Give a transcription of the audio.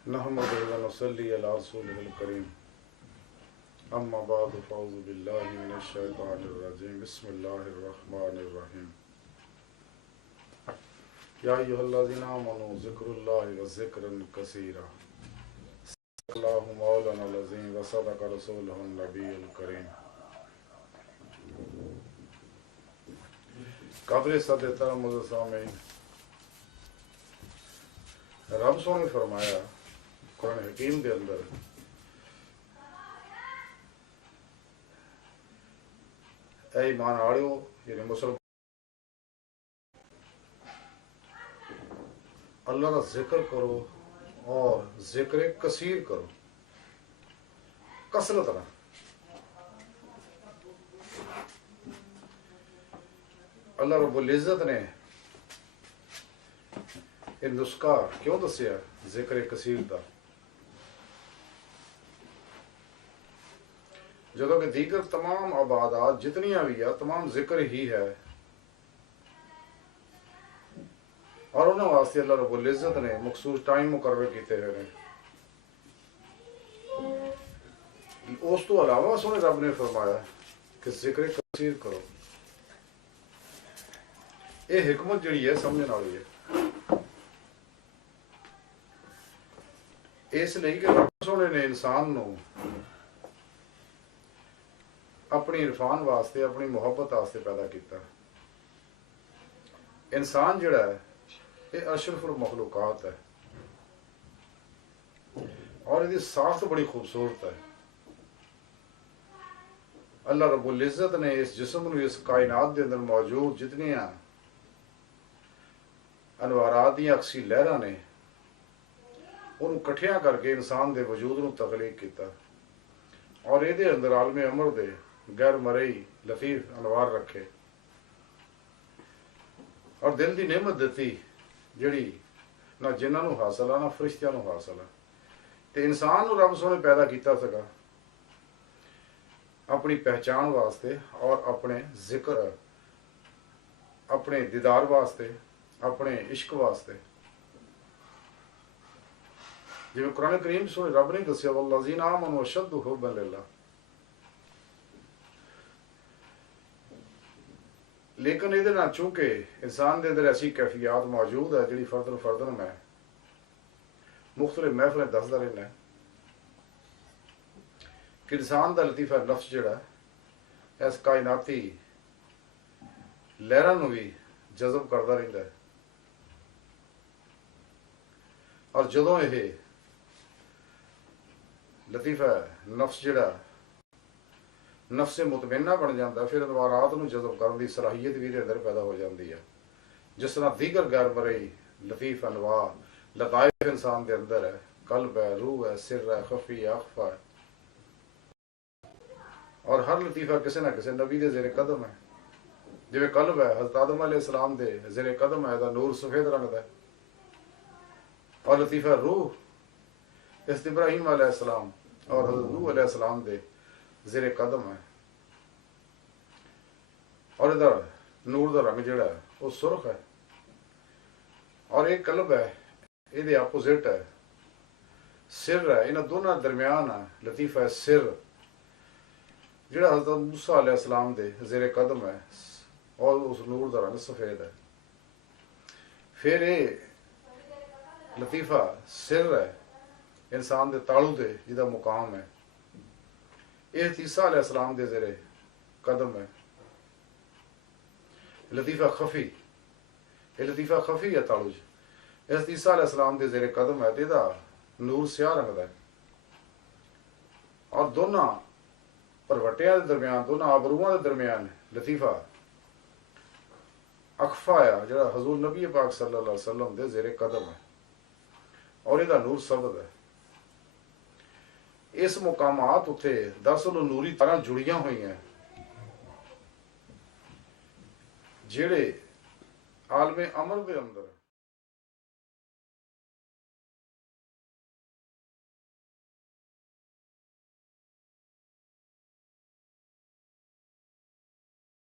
नहमदुहु व नसल्ली अला रसूलिहिल करीम अम्मा बाद फ़अऊज़ु बिल्लाहि मिनश शैतानिर रजीम बिस्मिल्लाहिर रहमानिर रहीम या अय्युहल्लज़ीना आमनू ज़िक्रुल्लाहि व ज़िक्रन कसीरा सल्लल्लाहु मौलाना अज़ीम व सदक़ रसूलुहुन नबियुल करीम। काबिल सद तरमुज़ सामीन, रब सोने फरमाया कुरान हकीम के अंदर ऐ ईमान आड़ियो यानी मुसलमान अल्लाह का जिक्र करो और जिक्र कसीर करो, कसरत ना। अल्लाह रब्बुल इज़्ज़त ने ਇਹ ਨੁਸਖਾ ਕਿਉਂ ਦੱਸਿਆ ਜ਼ਿਕਰ ਕਸੀਰ ਦਾ, ਜਦੋਂ ਕਿ ਦੀਗਰ तमाम आबादात जितनियां भी है तमाम जिक्र ही है और उन्होंने वास्ते अल्लाह रब्बुल इज़्ज़त ने मखसूस टाइम मुकर्रर किए हुए हैं। उस तो अलावा सोने रब ने फरमाया कि जिक्र कसीर करो। ये हिकमत जी है समझने वाली है, इसलिए कि रब सोने ने इंसान नू अपनी इरफान वास्ते अपनी मुहब्बत वास्ते पैदा किया। इंसान जिहड़ा है ये अशरफुल मखलूकात है और इसकी साख्त बड़ी खूबसूरत है। अल्लाह रब्बुल इज़्ज़त ने इस जिस्म नू इस कायनात के अंदर मौजूद जितनियां अनवारात दी अक्सी लहरां ने उन्होंने कट्ठिया करके इंसान के वजूद को तखलीक किया और ये अंदर आलमे अमर दे गैर मरई लतीफ अनवार रखे और दिल की नेमत दी जिहड़ी ना जिन्हां नूं हासिल है ना फरिश्तियां नूं हासिल है। तो इंसान नूं रब सोने पैदा किया सका अपनी पहचान वास्ते और अपने जिक्र अपने दीदार वास्ते अपने इश्क वास्ते। जिवें कुरान करीम सोने रब ने दस्सिया वल्लज़ीना आमनू अशद्दु हुब्बन लिल्लाह, लेकिन ये ना चूंकि इंसान के अंदर ऐसी कैफियत मौजूद है जी फर्दन फर्दन मैं मुख्तलिफ महफिलें दसदा रहना है कि इंसान का लतीफ़ा नफ्स जिहड़ा इस कायनाती लहरां नूं भी जज़ब करता रहिंदा है और जदों ये लतीफ़ा नफ्स जिहड़ा नफ्स मुतमइन्ना बन जाता फिर अनवारात नूं जज़ब करने की सलाहियत भी अंदर पैदा हो जाती है। जिस तरह दीगर गैर मरई लतीफ़ अनवार लताइफ इंसान के अंदर है, कल्ब है, रूह है, सिर है, खफी है, अख्फा है और हर लतीफ़ा किसी ना किसी नबी के ज़ेरे कदम है। जिवें कल्ब है हज़रत आदम अलैहिस्सलाम दे ज़ेरे कदम है, दा नूर सफेद रंग दा और लतीफ़ा रूह इस इब्राहीम अलैहिस्सलाम और हज़रत नूह अलैहिस्सलाम दे ज़ेरे कदम है और इधर नूर का रंग जिहड़ा है वो सुरख है और एक कल्ब है ये अपोजिट है, सिर है। इन्हां दोनों दरम्यान है लतीफ़ा सिर जिहड़ा हज़रत मूसा अलैहिस्सलाम दे ज़ेरे कदम है और उस नूर का रंग सफेद है। फिर ये लतीफ़ा सिर है इंसान के तालू दे जिहदा मुकाम है, यह ईसा अलैहिस्सलाम दे ज़ेरे कदम है। लतीफ़ा खफी ये लतीफ़ा खफी है तालू इस ईसा अलैहिस्सलाम दे ज़ेरे कदम है, तो नूर स्याह रंग दा है और दोनों परवटियां के दरम्यान दोनों आबरूआं के दरम्यान लतीफ़ा अखफा है जिहड़ा हज़ूर नबी पाक सल्लल्लाहु अलैहि वसल्लम दे ज़ेरे कदम है और इसका नूर सबद है। इस मुकामात उत्थे दरअसल नूरी तारां जुड़ियां हुई हैं जिहड़े आलमे अमल के अंदर